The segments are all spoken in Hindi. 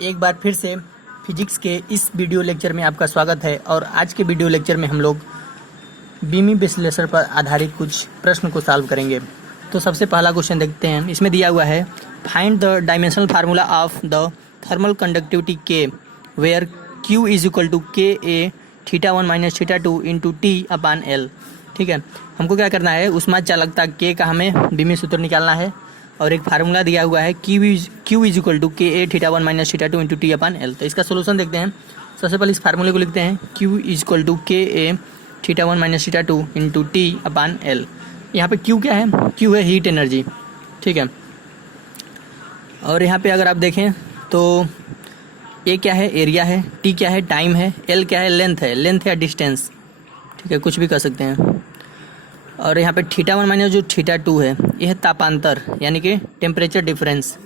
एक बार फिर से फिजिक्स के इस वीडियो लेक्चर में आपका स्वागत है। और आज के वीडियो लेक्चर में हम लोग बीमी विश्लेषण पर आधारित कुछ प्रश्न को सॉल्व करेंगे। तो सबसे पहला क्वेश्चन देखते हैं। इसमें दिया हुआ है find the dimensional formula of the thermal conductivity K where Q is equal to K A theta 1 minus theta 2 into T upon L. ठीक है, हमको क्या करना है, ऊष्मा चालकता के का हमें बीमी सूत्र निकालना है और एक फार्मूला दिया हुआ है Q is equal to K A theta 1 minus theta 2 into T upon L. तो इसका सोल्यूशन देखते हैं। सबसे पहले इस फार्मूले को लिखते हैं Q is equal to K A theta 1 minus theta 2 into T upon L. यहाँ पे क्यू क्या है, क्यू है हीट एनर्जी। ठीक है, और यहाँ पे अगर आप देखें तो ए क्या है, एरिया है, टी क्या है, टाइम है, एल क्या है, लेंथ है, लेंथ या डिस्टेंस। ठीक है, कुछ भी कर सकते हैं। और यहाँ पे थीटा 1 माइनस जो थीटा 2 है यह तापांतर यानी कि टेम्परेचर डिफरेंस।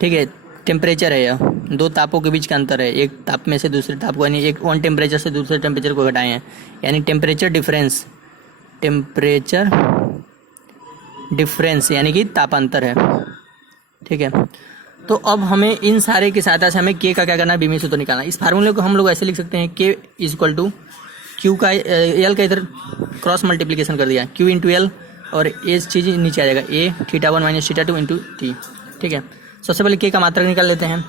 ठीक है, टेम्परेचर है, यह दो तापों के बीच का अंतर है। एक ताप में से दूसरे ताप को यानी एक वन टेम्परेचर से दूसरे टेम्परेचर को घटाए हैं, यानी टेम्परेचर डिफरेंस यानी कि तापांतर है। ठीक है, तो अब हमें इन सारे की सहायता से हमें के का क्या करना है, बीमी सूत्र निकालना है। इस फार्मूले को हम लोग ऐसे लिख सकते हैं के इज इक्वल टू क्यू का एल का इधर क्रॉस मल्टीप्लिकेशन कर दिया, क्यू इंटू एल, और ये चीज़ नीचे आ जाएगा A theta 1 minus theta 2 into T. ठीक है, सबसे पहले के का मात्रक निकाल लेते हैं।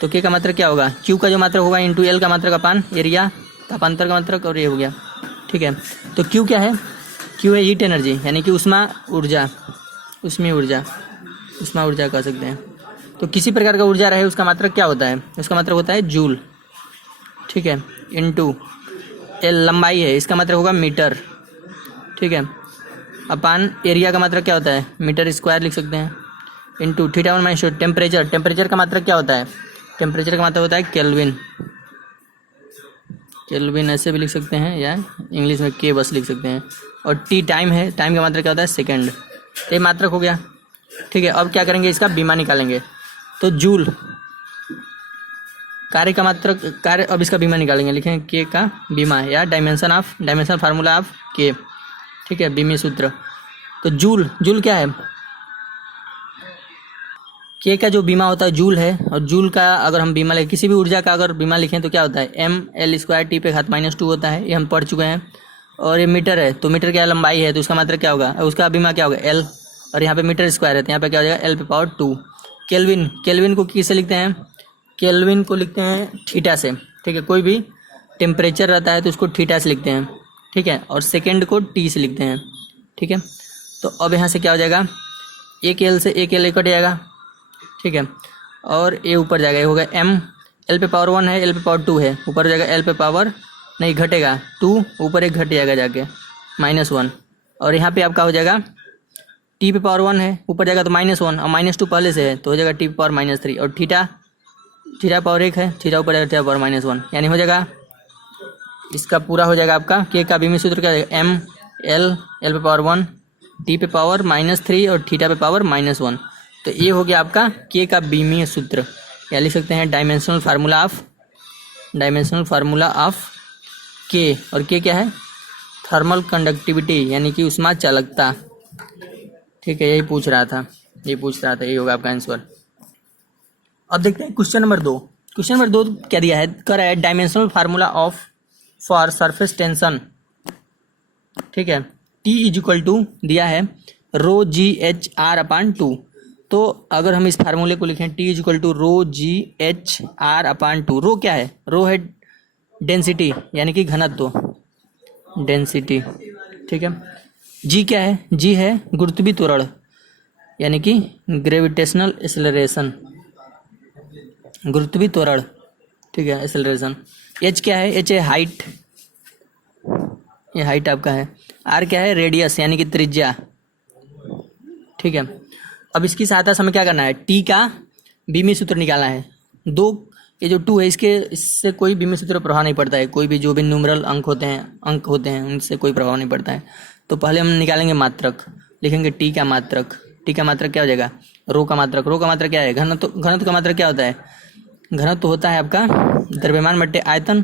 तो के का मात्रक क्या होगा, क्यू का जो मात्रक होगा इंटू एल का मात्रक अपान एरिया तापांतर का मात्रक, और ये हो गया। ठीक है, तो क्यू क्या है, क्यू है हीट एनर्जी यानी कि उष्मा ऊर्जा कह सकते हैं। तो किसी प्रकार का ऊर्जा रहे उसका मात्रक क्या होता है, उसका मात्रक होता है जूल। ठीक है, इंटू एल लंबाई है, इसका मात्रक होगा मीटर। ठीक है, अपान एरिया का मात्रक क्या होता है, मीटर स्क्वायर लिख सकते हैं, इंटू थीटा 1 माइनस टेम्परेचर का मात्रक क्या होता है, टेम्परेचर का मात्रक होता है केल्विन ऐसे भी लिख सकते हैं, या इंग्लिश में के बस लिख सकते हैं। और टी टाइम है, टाइम का मात्रक क्या होता है, सेकेंड। ये मात्रक हो गया। ठीक है, अब क्या करेंगे, इसका बीमा निकालेंगे। तो जूल कार्य का मात्रक कार्य, अब इसका बीमा निकालेंगे, लिखेंगे के का बीमा या डायमेंशनल फार्मूला ऑफ के। ठीक है, बीमी सूत्र। तो जूल क्या है, के का जो बीमा होता है जूल है, और जूल का अगर हम बीमा लिखें, किसी भी ऊर्जा का अगर बीमा लिखें तो क्या होता है, एम एल स्क्वायर टी पे घात -2 होता है, ये हम पढ़ चुके हैं। और ये मीटर है, तो मीटर क्या लंबाई है, तो उसका मात्रक क्या होगा, उसका बीमा क्या होगा एल, और यहाँ पे मीटर स्क्वायर है तो यहाँ पे क्या हो जाएगा एल पे पावर 2। केल्विन को किससे लिखते हैं, केल्विन को लिखते हैं थीटा से। ठीक है, कोई भी टेम्परेचर रहता है तो उसको थीटा से लिखते हैं। ठीक है, और सेकेंड को टी से लिखते हैं। ठीक है, तो अब यहाँ से क्या हो जाएगा, एक एल से एक एल कट जाएगा। ठीक है, और ये ऊपर जाएगा, ये होगा एम, एल पे पावर 1 है, एल पे पावर 2 है, ऊपर जाएगा एल पे पावर नहीं घटेगा 2, ऊपर एक घट जाएगा जाके -1, और यहाँ पे आपका हो जाएगा टी पे पावर 1 है, ऊपर जाएगा तो -1 और -2 पहले से है तो हो जाएगा टी पे पावर -3, और थीटा पावर 1 है, थीटा ऊपर जाएगा थीटा पावर -1, यानी हो जाएगा इसका पूरा हो जाएगा आपका के का बीमी सूत्र क्या है, एम एल पे पावर 1 टी पे पावर -3 और थीटा पे पावर -1। तो ये हो गया आपका के का बीमी सूत्र, या लिख सकते हैं डायमेंशनल फार्मूला ऑफ के। और के क्या है, थर्मल कंडक्टिविटी यानी कि ऊष्मा चालकता। ठीक है, यही पूछ रहा था, यही होगा आपका आंसर। अब देखते हैं क्वेश्चन नंबर 2। क्वेश्चन नंबर 2 क्या दिया है, कर है dimensional formula for surface tension. ठीक है, टी इज इक्वल टू दिया है रो जी एच आर अपान 2। तो अगर हम इस फार्मूले को लिखें T is equal to rho G H R upon 2, rho क्या है, रो है डेंसिटी यानी कि घनत्व, डेंसिटी। ठीक है, जी क्या है, जी है गुरुत्वीय त्वरण यानी कि ग्रेविटेशनल एक्सेलरेशन, गुरुत्वीय त्वरण। ठीक है, एक्सेलरेशन। एच क्या है, एच है हाइट, ये हाइट आपका है। आर क्या है, रेडियस यानी कि त्रिज्या। ठीक है, अब इसकी सहायता से हमें क्या करना है, टी का बीमी सूत्र निकालना है। ये जो 2 है इससे कोई बीमी सूत्र प्रभाव नहीं पड़ता है, कोई भी जो भी न्यूमरल अंक होते हैं उनसे कोई प्रभाव नहीं पड़ता है। तो पहले हम निकालेंगे मात्रक, लिखेंगे टी का मात्रक क्या हो जाएगा, रो का मात्रक क्या है, घनत्व का मात्रक क्या होता है, घनत्व होता है आपका द्रव्यमान बटे आयतन।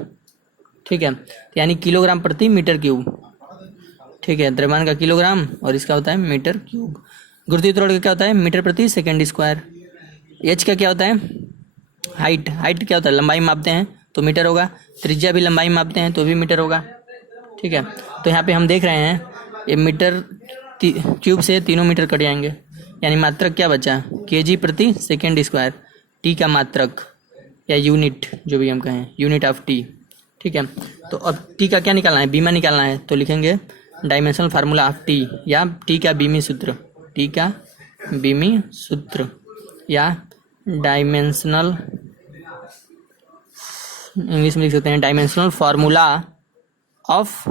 ठीक है, यानी किलोग्राम प्रति मीटर क्यूब। ठीक है, द्रव्यमान का किलोग्राम और इसका होता है मीटर क्यूब। गुरुत्वीय त्वरण का क्या होता है, मीटर प्रति सेकंड स्क्वायर। एच का क्या होता है, हाइट, हाइट क्या होता है, लंबाई मापते हैं तो मीटर होगा, त्रिज्या भी लंबाई मापते हैं तो भी मीटर होगा। ठीक है, तो यहाँ पे हम देख रहे हैं ये मीटर क्यूब से तीनों मीटर कट जाएंगे, यानी मात्रक क्या बचा, केजी प्रति सेकेंड स्क्वायर, टी का मात्रक या यूनिट जो भी हम कहें, यूनिट ऑफ टी। ठीक है, तो अब टी का क्या निकालना है, बीमा निकालना है, तो लिखेंगे डायमेंशनल फार्मूला ऑफ टी या टी का बीमी सूत्र, टी का बीमी सूत्र या डायमेंशनल, इंग्लिश में लिख सकते हैं डायमेंशनल फार्मूला ऑफ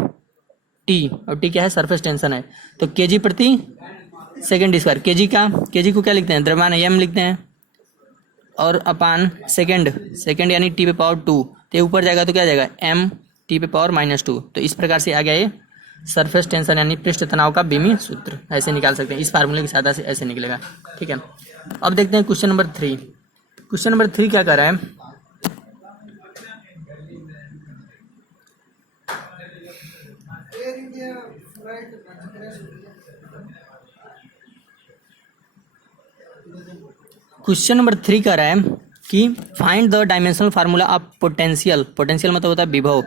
टी। और टी क्या है, सरफेस टेंशन है, तो केजी प्रति सेकेंड स्क्वायर, केजी को क्या लिखते हैं, द्रव्यमान एम लिखते हैं, और अपान सेकेंड यानी टी पे पावर 2, तो ये ऊपर जाएगा तो क्या जाएगा, एम टी पे पावर -2। तो इस प्रकार से आ गया ये सरफेस टेंशन यानी पृष्ठ तनाव का बीमी सूत्र, ऐसे निकाल सकते हैं, इस फार्मूले की सहायता से ऐसे निकलेगा। ठीक है, अब देखते हैं क्वेश्चन नंबर 3। क्वेश्चन नंबर 3 क्या कर रहा है, क्वेश्चन नंबर 3 कह रहा है कि find the dimensional formula of potential, potential मतलब होता है विभव,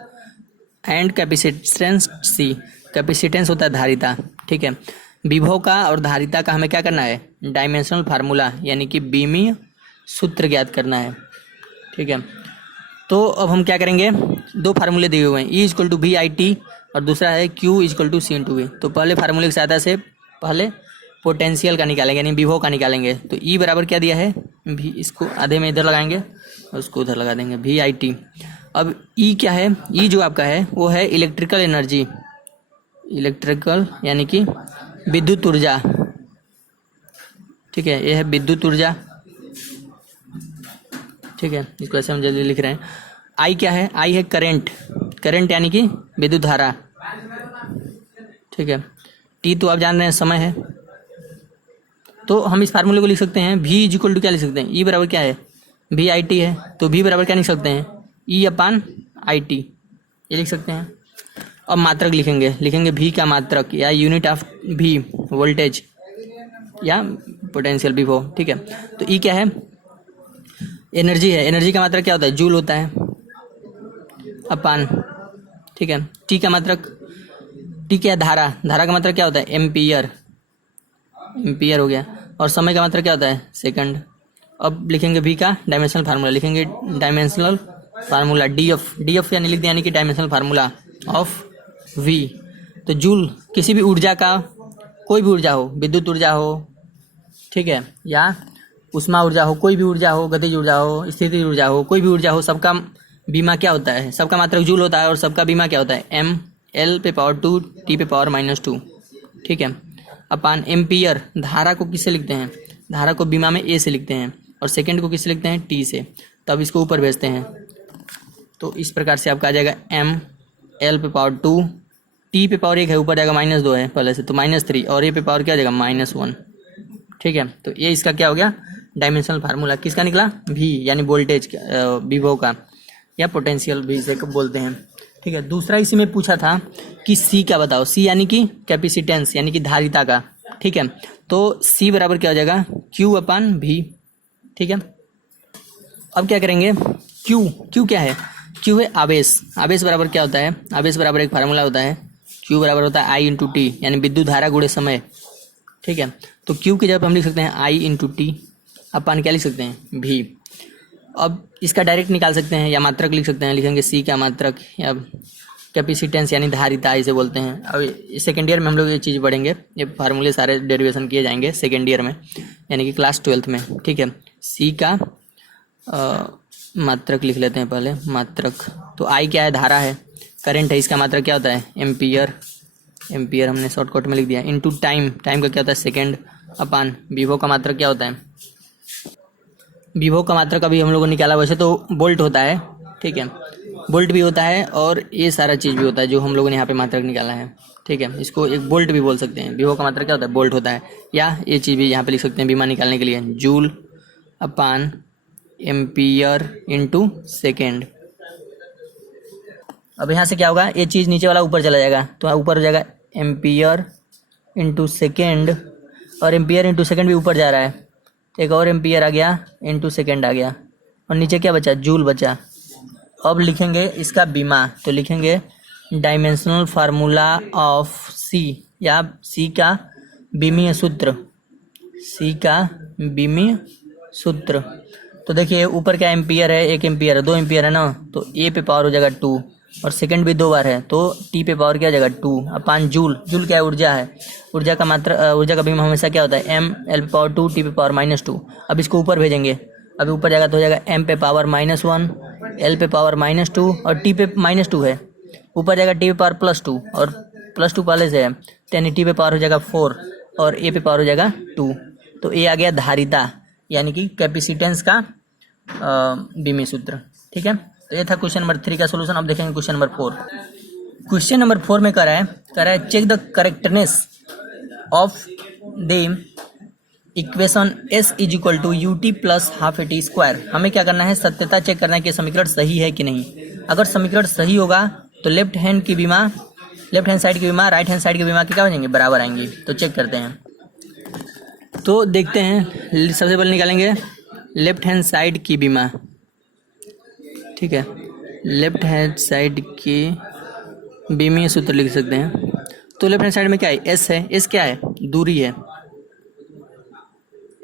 एंड कैपेसिटेंस सी, कैपेसिटेंस होता है धारिता। ठीक है, विभव का और धारिता का हमें क्या करना है, डायमेंशनल फार्मूला यानी कि बीमी सूत्र ज्ञात करना है। ठीक है, तो अब हम क्या करेंगे, दो फार्मूले दिए हुए हैं, E equal to V I T और दूसरा है Q equal to C into V. तो पहले फार्मूले की सहायता से पहले पोटेंशियल का निकालेंगे यानी विभव का निकालेंगे, तो E बराबर क्या दिया है, भी इसको आधे में इधर लगाएंगे और उसको उधर लगा देंगे, वी आई टी। अब E क्या है, E जो आपका है वो है इलेक्ट्रिकल एनर्जी, इलेक्ट्रिकल यानी कि विद्युत ऊर्जा। ठीक है, ये है विद्युत ऊर्जा। ठीक है, इसको ऐसे हम जल्दी लिख रहे हैं। I क्या है, I है करंट, करंट यानी कि विद्युत धारा। ठीक है, T तो आप जान रहे हैं समय है, तो हम इस फार्मूले को लिख सकते हैं V इक्वल टू क्या लिख सकते हैं, E बराबर क्या है, वी आई टी है, तो V बराबर क्या लिख सकते हैं, E अपान आई टी, ये लिख सकते हैं। अब मात्रक लिखेंगे V का मात्रक या यूनिट ऑफ V, वोल्टेज या पोटेंशियल विभव। ठीक है, तो E क्या है, एनर्जी है, एनर्जी का मात्रक क्या होता है, जूल होता है, अपान। ठीक है, टी का मात्रक, टी क्या है, धारा, धारा का मात्रक क्या होता है, एम्पियर, एम्पियर हो गया, और समय का मात्रक क्या होता है, सेकंड। अब लिखेंगे V का डायमेंशनल फार्मूला, लिखेंगे डायमेंशनल फार्मूला डी एफ यानी लिख दिया, यानी कि डायमेंशनल फार्मूला ऑफ V। तो जूल किसी भी ऊर्जा का, कोई भी ऊर्जा हो, विद्युत ऊर्जा हो, ठीक है, या उष्मा ऊर्जा हो, कोई भी ऊर्जा हो, गतिज ऊर्जा हो, स्थितिज ऊर्जा हो, कोई भी ऊर्जा हो, सबका बीमा क्या होता है, सबका मात्रक जूल होता है और सबका बीमा क्या होता है, एम एल पे पावर 2 टी पे पावर -2। ठीक है, अपान एम्पियर, धारा को किससे लिखते हैं, धारा को बीमा में ए से लिखते हैं और सेकंड को किससे लिखते हैं, टी से। तब इसको ऊपर भेजते हैं, तो इस प्रकार से आपका आ जाएगा एम एल पे पावर 2, टी पे पावर 1 है, ऊपर जाएगा -2 है पहले से, तो -3, और ए पे पावर क्या आ जाएगा, -1। ठीक है, तो ये इसका क्या हो गया, डायमेंशनल फार्मूला किसका निकला, V यानी वोल्टेज विभव का या पोटेंशियल भी इसे बोलते हैं। ठीक है, दूसरा इसी में पूछा था कि C का बताओ, C यानी कि कैपेसिटेंस यानी कि धारिता का। ठीक है, तो C बराबर क्या हो जाएगा, Q अपान V। ठीक है, अब क्या करेंगे, Q क्या है, Q है आवेश, आवेश बराबर क्या होता है, आवेश बराबर एक फार्मूला होता है, Q बराबर होता है I इंटू टी यानी विद्युत धारा गुणे समय। ठीक है, तो Q की जगह हम लिख सकते हैं I इंटू टी अपन क्या लिख सकते हैं, V। अब इसका डायरेक्ट निकाल सकते हैं या मात्रक लिख सकते हैं, लिखेंगे C का मात्रक या कैपेसिटेंस यानी धारिता इसे बोलते हैं। अब सेकेंड ईयर में हम लोग ये चीज़ पढ़ेंगे, ये फार्मूले सारे डेरिवेशन किए जाएंगे सेकेंड ईयर में यानी कि क्लास 12th में। ठीक है, C का मात्रक लिख लेते हैं पहले, मात्रक तो I क्या है, धारा है, करंट है, इसका मात्रक क्या होता है, एम्पियर, एम्पियर हमने शॉर्टकट में लिख दिया, इनटू टाइम, टाइम का क्या होता है, सेकंड, अपान विभव का मात्रक क्या होता है, विभव का मात्रक अभी हम लोगों ने निकाला, वैसे तो वोल्ट होता है। ठीक है, वोल्ट भी होता है और ये सारा चीज़ भी होता है जो हम लोगों ने यहाँ पे मात्रक निकाला है। ठीक है, इसको एक वोल्ट भी बोल सकते हैं, विभव का मात्रक क्या होता है, वोल्ट होता है, या ये चीज़ भी यहाँ पे लिख सकते हैं बीमा निकालने के लिए, जूल अपान एम्पियर इंटू सेकेंड। अब यहाँ से क्या होगा, ये चीज़ नीचे वाला ऊपर चला जाएगा, तो ऊपर हो जाएगा एम्पियर इंटू सेकेंड, और एम्पियर इंटू सेकेंड भी ऊपर जा रहा है, एक और एम्पियर आ गया इंटू सेकेंड आ गया, और नीचे क्या बचा, जूल बचा। अब लिखेंगे इसका बीमा, तो लिखेंगे डायमेंशनल फार्मूला ऑफ सी, या सी का बीमीय सूत्र, सी का बीमीय सूत्र। तो देखिए ऊपर क्या एम्पियर है, 1 एम्पियर है, 2 एम्पियर है ना, तो ए पे पावर हो जाएगा 2, और सेकंड भी 2 बार है तो टी पे पावर क्या हो जाएगा 2 अपान जूल। जूल क्या है, ऊर्जा है। ऊर्जा का मात्रा, ऊर्जा का बीमा हमेशा क्या होता है, एम एल पे पावर 2 टी पे पावर -2। अब इसको ऊपर भेजेंगे, अभी ऊपर जाएगा तो हो जाएगा एम पे पावर -1, एल पे पावर -2 और टी पे -2 है, ऊपर जाएगा टी पे पावर +2 और +2 पहले से है, यानी टी पे पावर हो जाएगा 4 और ए पे पावर हो जाएगा 2। तो ए आ गया धारिता यानी कि कैपेसिटेंस का बीमी सूत्र। ठीक है, तो ये था क्वेश्चन नंबर 3 का सोल्यूशन। अब देखेंगे क्वेश्चन नंबर 4। क्वेश्चन नंबर 4 में कह रहा है check the correctness of the equation s is equal to u t plus half a t square. हमें क्या करना है, सत्यता चेक करना है कि समीकरण सही है कि नहीं। अगर समीकरण सही होगा तो लेफ्ट हैंड साइड की बीमा राइट हैंड साइड की बीमा के क्या हो जाएंगे, बराबर आएंगी। तो चेक करते हैं, तो देखते हैं। सबसे पहले निकालेंगे लेफ्ट हैंड साइड की बीमा। ठीक है, लेफ्ट हैंड साइड की बीमीय सूत्र लिख सकते हैं। तो लेफ्ट हैंड साइड में क्या है, एस है। एस क्या है, दूरी है,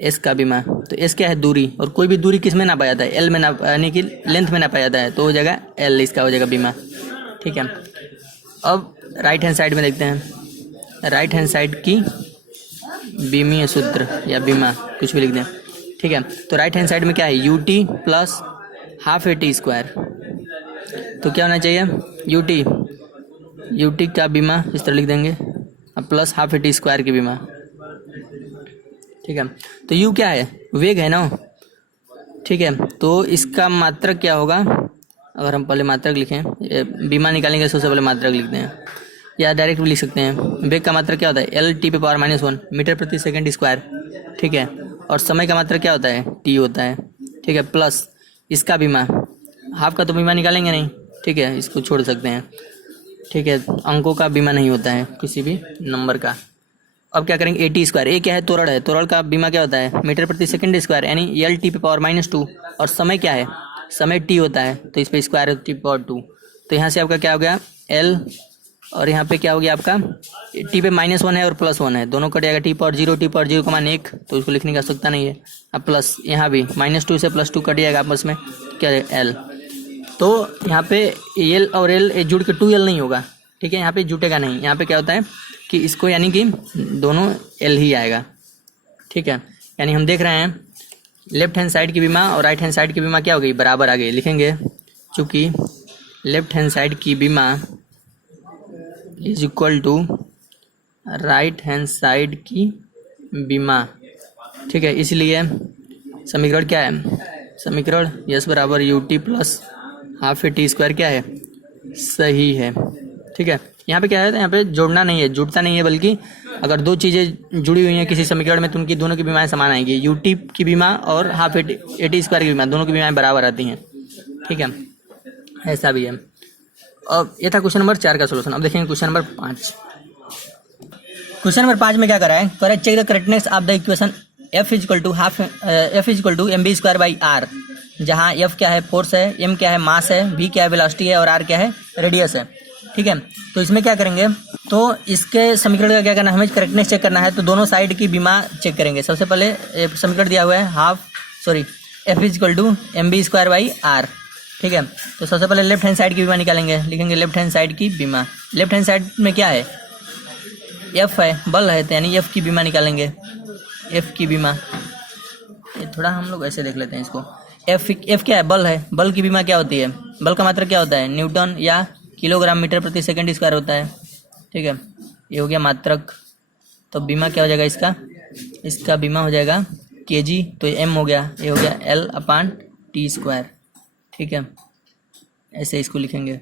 एस का बीमा। तो एस क्या है, दूरी, और कोई भी दूरी किस में नापा जाता है, एल में नाप, यानी कि लेंथ में नापा जाता है, तो हो जाएगा एल, इसका हो जाएगा बीमा। ठीक है, अब राइट हैंड साइड में देखते हैं, राइट हैंड साइड की बीमीय सूत्र या बीमा कुछ भी लिख दें। ठीक है, तो राइट हैंड साइड में क्या है, you t plus half a t square. तो क्या होना चाहिए, यू टी का बीमा इस तरह लिख देंगे, अब plus half a t square की बीमा। ठीक है, तो यू क्या है, वेग है ना। ठीक है, तो इसका मात्रक क्या होगा, अगर हम पहले मात्रक लिखें, बीमा निकालेंगे सबसे पहले मात्रक लिखते हैं, या डायरेक्ट भी लिख सकते हैं। वेग का मात्रक क्या होता है, एल टी पे पावर -1 मीटर प्रति सेकंड स्क्वायर। ठीक है, और समय का मात्रक क्या होता है, टी होता है। ठीक है, प्लस इसका बीमा, हाफ का तो बीमा निकालेंगे नहीं। ठीक है, इसको छोड़ सकते हैं। ठीक है, अंकों का बीमा नहीं होता है किसी भी नंबर का। अब क्या करेंगे, ए टी स्क्वायर, ए क्या है, त्वरण है, त्वरण का बीमा क्या होता है, मीटर प्रति सेकंड स्क्वायर, यानी एल टी पे पावर -2, और समय क्या है, समय टी होता है, तो इस पे स्क्वायर टी पे पावर 2। तो यहाँ से आपका क्या हो गया, एल, और यहाँ पे क्या हो गया आपका, टी पे -1 है और +1 है, दोनों कट जाएगा, टी पावर 0 टी पावर 0,1, तो इसको लिखने की आवश्यकता नहीं है। अब प्लस यहाँ भी -2 से +2 कट जाएगा आपस में, क्या है एल। तो यहाँ पे एल और एल जुड़ के 2L नहीं होगा। ठीक है, यहाँ पे जुटेगा नहीं, यहाँ पे क्या होता है कि इसको यानी कि दोनों एल ही आएगा। ठीक है, यानी हम देख रहे हैं लेफ्ट हैंड साइड की बीमा और राइट हैंड साइड की बीमा क्या हो गई, बराबर आ गई। लिखेंगे चूँकि लेफ्ट हैंड साइड की बीमा is equal to right hand side की बीमा। ठीक है, इसलिए समीकरण क्या है, समीकरण यस बराबर you t plus half a t square क्या है, सही है। ठीक है, यहाँ पे क्या है, यहाँ पे जोड़ना नहीं है, जुड़ता नहीं है, बल्कि अगर दो चीज़ें जुड़ी हुई हैं किसी समीकरण में तो उनकी दोनों की बीमाएँ समान आएंगी। यू टी की बीमा और हाफ ए टी स्क्वायर की बीमा, दोनों की बीमाएँ बराबर आती हैं। ठीक है, ऐसा भी है। अब ये था क्वेश्चन नंबर 4 का सोल्यूशन। अब देखेंगे क्वेश्चन नंबर 5। क्वेश्चन नंबर 5 में क्या करा है, correct check the correctness of the equation F is to m B square by r, जहाँ F क्या है, फोर्स है, M क्या है, मास है, V क्या है, वेलोसिटी है, और R क्या है, रेडियस है। ठीक है, तो इसमें क्या करेंगे, तो इसके समीकरण का क्या करना है, हमें करेक्टनेस चेक करना है। तो दोनों साइड की बीमा चेक करेंगे। सबसे पहले समीकरण दिया हुआ है F is to m B square by r. ठीक है, तो सबसे पहले लेफ्ट हैंड साइड की बीमा निकालेंगे। लिखेंगे लेफ्ट हैंड साइड की बीमा। लेफ्ट हैंड साइड में क्या है, एफ है, बल है, तो यानी एफ की बीमा निकालेंगे। एफ की बीमा, ये थोड़ा हम लोग ऐसे देख लेते हैं इसको। एफ क्या है, बल है, बल की बीमा क्या होती है, बल का मात्रक क्या होता है, न्यूटन या किलोग्राम मीटर प्रति सेकंड स्क्वायर होता है। ठीक है, ये हो गया मात्रक। तो बीमा क्या हो जाएगा इसका, इसका बीमा हो जाएगा केजी, तो ये एम हो गया, ये हो गया एल अपान टी स्क्वायर। ठीक है, ऐसे इसको लिखेंगे।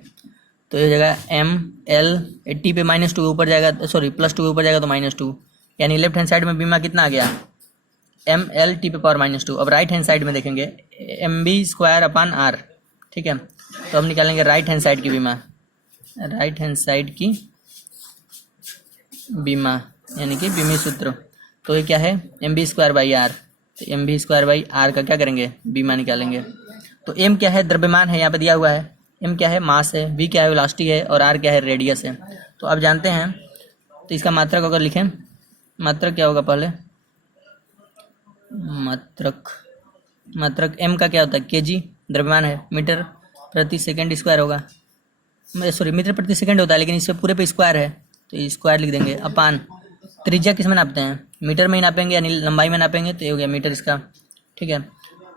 तो ये हो जाएगा एम एल, टी पे -2 ऊपर जाएगा, +2 ऊपर जाएगा तो -2, यानी लेफ्ट हैंड साइड में बीमा कितना आ गया, एम एल टी पे पावर -2। अब राइट हैंड साइड में देखेंगे m B square upon r. ठीक है, तो हम निकालेंगे राइट हैंड साइड की बीमा, राइट हैंड साइड की बीमा यानी कि बीमी सूत्र। तो ये क्या है, M B square by R, तो M B square by R का क्या करेंगे, बीमा निकालेंगे। तो एम क्या है, द्रव्यमान है, यहाँ पे दिया हुआ है। एम क्या है, मास है। वी क्या है, वेलोसिटी है। और आर क्या है, रेडियस है। तो अब जानते हैं, तो इसका मात्रक अगर लिखें, मात्रक क्या होगा पहले, मात्रक एम का क्या होता है, केजी, द्रव्यमान है, मीटर प्रति सेकंड स्क्वायर होगा, सॉरी मीटर प्रति सेकंड होता है, लेकिन इस पे पूरे पे स्क्वायर है तो स्क्वायर लिख देंगे। अपान त्रिज्या किस में नापते हैं, मीटर में ही नापेंगे, यानी लंबाई में नापेंगे, तो ये हो गया मीटर इसका। ठीक है,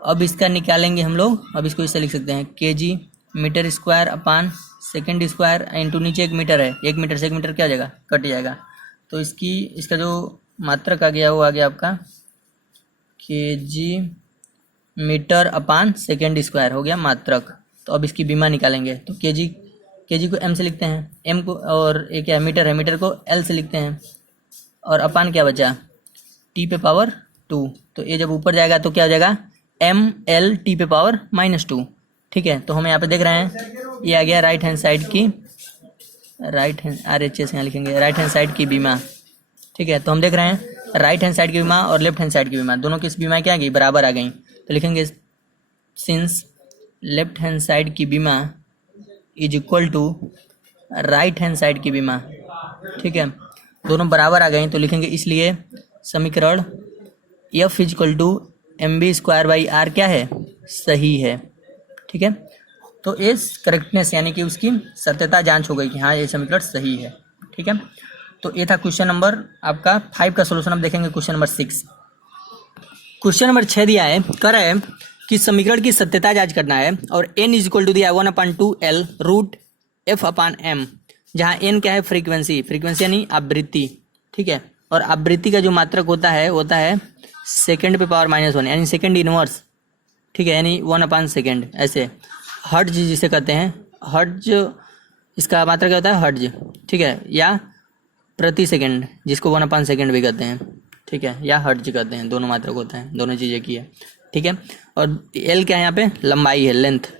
अब इसका निकालेंगे हम लोग। अब इसको इससे लिख सकते हैं, kg metre square upon second square into नीचे एक मीटर है, एक मीटर से एक मीटर क्या हो जाएगा, कट जाएगा। तो इसका जो मात्रक आ गया वो आ गया आपका केजी मीटर अपान सेकेंड स्क्वायर हो गया मात्रक। तो अब इसकी बीमा निकालेंगे, तो केजी को एम से लिखते हैं, एम को, और एक क्या मीटर है, मीटर को एल से लिखते हैं, और अपान क्या बचा, टी पे पावर 2। तो ये जब ऊपर जाएगा तो क्या हो जाएगा, एम एल टी पे पावर -2। ठीक है, तो हम यहाँ पे देख रहे हैं ये आ गया राइट हैंड साइड की, राइट हैंड RHS यहाँ लिखेंगे, राइट हैंड साइड की बीमा। ठीक है, तो हम देख रहे हैं राइट हैंड साइड की बीमा और लेफ्ट हैंड साइड की बीमा, दोनों की बीमा क्या आ गई, बराबर आ गई। तो लिखेंगे सिंस लेफ्ट हैंड साइड की बीमा is equal to right hand side की बीमा। ठीक है, दोनों बराबर आ गई, तो लिखेंगे इसलिए समीकरण F इक्वल टू mv²/r क्या है, सही है। ठीक है, तो इस करेक्टनेस यानी कि उसकी सत्यता जांच हो गई कि हाँ ये समीकरण सही है। ठीक है, तो ये था क्वेश्चन नंबर आपका 5 का सोल्यूशन। अब देखेंगे क्वेश्चन नंबर 6। क्वेश्चन नंबर 6 दिया है, कर है कि समीकरण की सत्यता जांच करना है और n इज इक्वल टू दिया 1/2L रूट F/m, जहाँ n क्या है, फ्रीक्वेंसी यानी आवृत्ति। ठीक है, और आवृत्ति का जो मात्रक होता है सेकंड पे पावर -1 यानी सेकंड इनवर्स। ठीक है, यानी 1/सेकंड, ऐसे हर्ट्ज जिसे कहते हैं, हर्ट्ज इसका मात्रक क्या होता है, हर्ट्ज। ठीक है, या प्रति सेकंड जिसको 1/सेकंड भी कहते हैं। ठीक है, या हर्ट्ज कहते हैं, दोनों मात्रक होते हैं, दोनों चीज़ें की है। ठीक है, और एल क्या है, यहाँ पे लंबाई है, लेंथ।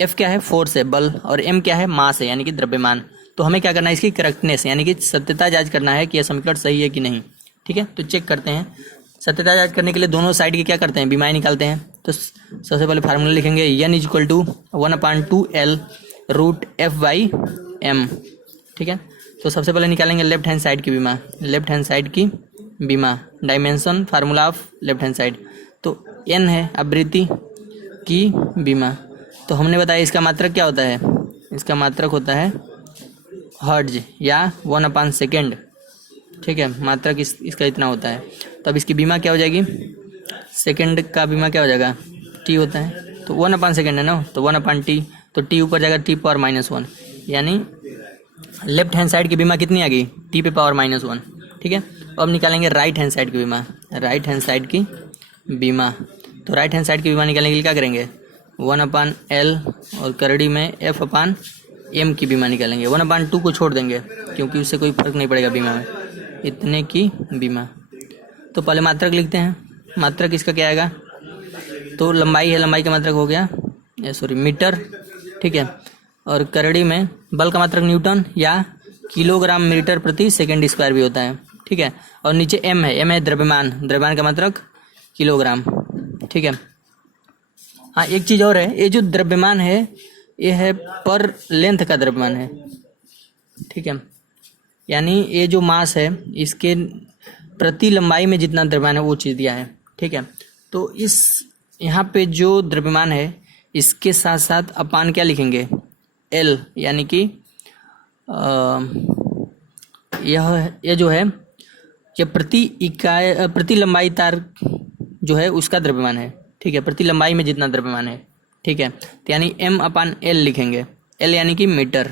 एफ क्या है, फोर्स है, बल। और एम क्या है, मास है, यानी कि द्रव्यमान। तो हमें क्या करना है, इसकी करेक्टनेस यानी कि सत्यता जांच करना है कि यह समीकरण सही है कि नहीं। ठीक है, तो चेक करते हैं। सत्यता जांच करने के लिए दोनों साइड की क्या करते हैं, बीमाएं निकालते हैं। तो सबसे पहले फार्मूला लिखेंगे, n is equal to 1/2L root F/m। ठीक है, तो सबसे पहले निकालेंगे लेफ्ट हैंड साइड की बीमा, लेफ्ट हैंड साइड की बीमा, dimension formula of left hand side. तो n है आवृत्ति की बीमा। तो हमने बताया इसका मात्रक क्या होता है, इसका मात्रक होता है हर्ट्ज या 1/सेकंड। ठीक है, मात्रक इसका इतना होता है। तो अब इसकी बीमा क्या हो जाएगी, सेकंड का बीमा क्या हो जाएगा, t होता है, तो 1/सेकंड है ना, तो 1/t, तो t ऊपर जाएगा t पावर -1, यानी लेफ्ट हैंड साइड की बीमा कितनी आ गई, t पे पावर -1। ठीक है, अब निकालेंगे राइट हैंड साइड की बीमा, राइट हैंड साइड की बीमा। तो राइट हैंड साइड की बीमा निकालने के लिए क्या करेंगे, 1/L और करड़ी में F/m की बीमा निकालेंगे। 1/2 को छोड़ देंगे क्योंकि उससे कोई फर्क नहीं पड़ेगा बीमा में, इतने की बीमा। तो पहले मात्रक लिखते हैं, मात्रक इसका क्या आएगा, तो लंबाई है, लंबाई का मात्रक हो गया मीटर। ठीक है, और करड़ी में बल का मात्रक न्यूटन या किलोग्राम मीटर प्रति सेकंड स्क्वायर भी होता है। ठीक है, और नीचे m है द्रव्यमान, द्रव्यमान का मात्रक किलोग्राम। ठीक है, हाँ एक चीज़ और है, ये जो द्रव्यमान है ये है पर लेंथ का द्रव्यमान है। ठीक है, यानी ये जो मास है इसके प्रति लंबाई में जितना द्रव्यमान है वो चीज़ दिया है। ठीक है, तो इस यहाँ पे जो द्रव्यमान है इसके साथ साथ अपान क्या लिखेंगे, L, यानी कि यह जो है ये प्रति लंबाई तार जो है उसका द्रव्यमान है। ठीक है, प्रति लंबाई में जितना द्रव्यमान है। ठीक है, तो यानी M/L लिखेंगे, L यानी कि मीटर।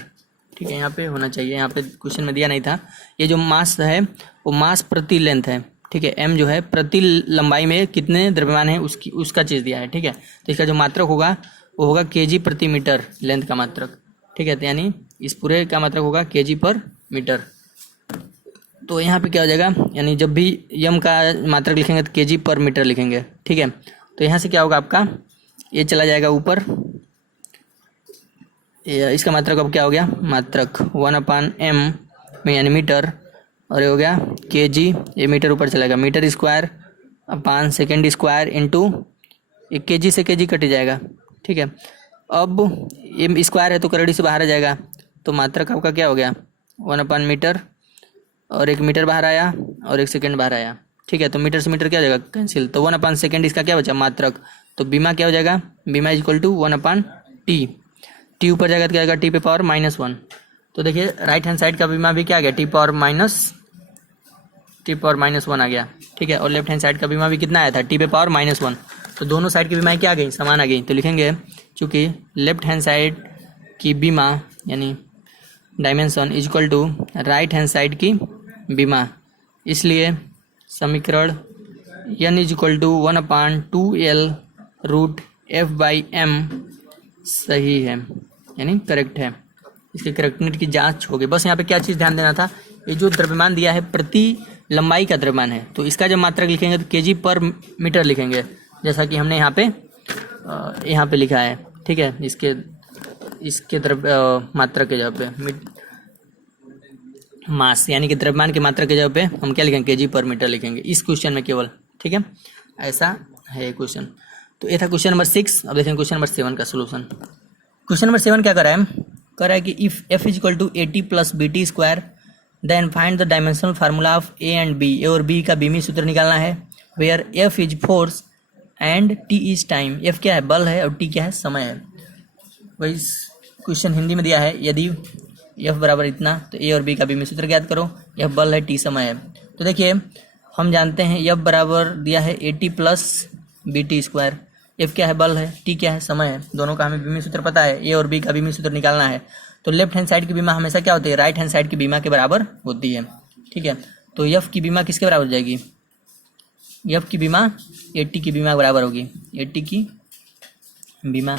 ठीक है, यहाँ पे होना चाहिए, यहाँ पे क्वेश्चन में दिया नहीं था। ये जो मास है वो मास प्रति लेंथ है। ठीक है, m जो है प्रति लंबाई में कितने द्रव्यमान है उसका चीज़ दिया है। ठीक है, तो इसका जो मात्रक होगा वो होगा kg प्रति मीटर, लेंथ का मात्रक। ठीक है, तो यानी इस पूरे का मात्रक होगा kg पर मीटर। तो यहाँ पे क्या हो जाएगा, यानी जब भी m का मात्रक लिखेंगे तो kg पर मीटर लिखेंगे। ठीक है, तो यहाँ से क्या होगा आपका, ये चला जाएगा ऊपर, इसका मात्रक अब क्या हो गया, मात्रक 1/m में यानी मीटर, और ये हो गया kg, ये मीटर ऊपर चलेगा, metre square upon second square into, ये kg से kg कट जाएगा। ठीक है, अब ये स्क्वायर है तो करोड़ी से बाहर आ जाएगा, तो मात्रक आपका क्या हो गया 1/मीटर, और 1 मीटर बाहर आया और 1 सेकेंड बाहर आया। ठीक है, तो मीटर से मीटर क्या हो जाएगा कैंसिल, तो 1/सेकेंड इसका क्या बचा मात्रक, तो बीमा क्या हो जाएगा, बीमा is equal to 1/t। T ऊपर जाएगा तो क्या आएगा टी पे पावर -1। तो देखिए राइट हैंड साइड का बीमा भी क्या आ गया टी पावर -1 आ गया। ठीक है, और लेफ्ट हैंड साइड का बीमा भी कितना आया था टी पे पावर -1। तो दोनों साइड की बीमाएँ क्या आ गई, समान आ गई। तो लिखेंगे चूँकि लेफ्ट हैंड साइड की बीमा यानी dimension is equal to right hand side की बीमा, इसलिए समीकरण n is equal to 1/2L√F/m सही है यानी करेक्ट है। इसके करेक्टनेस की जांच होगी। बस यहाँ पे क्या चीज़ ध्यान देना था, ये जो द्रव्यमान दिया है प्रति लंबाई का द्रव्यमान है, तो इसका जब मात्रक लिखेंगे तो kg/मीटर लिखेंगे, जैसा कि हमने यहाँ पे लिखा है। ठीक है, इसके मात्रक के जगह पे मास यानी कि द्रव्यमान की मात्रा के जगह पे हम क्या लिखेंगे kg/मीटर लिखेंगे इस क्वेश्चन में केवल। ठीक है, ऐसा है क्वेश्चन। तो ये था क्वेश्चन नंबर 6। अब देखेंगे क्वेश्चन नंबर 7 का सोल्यूशन। क्वेश्चन नंबर 7 क्या कर रहा है कि if f is equal to AT + BT square then find the dimensional formula of A and B। A और B का बीमी सूत्र निकालना है। Where F is force and T is time. F क्या है बल है और T क्या है समय है। वही क्वेश्चन हिंदी में दिया है, यदि F बराबर इतना तो A और B का बीमी सूत्र ज्ञात करो। F बल है, T समय है। तो देखिए हम जानते हैं F बराबर दिया है AT + BT स्क्वायर। F क्या है बल है, T क्या है समय है, दोनों का हमें बीमी सूत्र पता है। A और B का बीमी सूत्र निकालना है। तो लेफ्ट हैंड साइड की बीमा हमेशा क्या होती है, राइट हैंड साइड की बीमा के बराबर होती है। ठीक है, तो F की बीमा किसके बराबर हो जाएगी, F की बीमा AT की बीमा के बराबर होगी, AT की बीमा।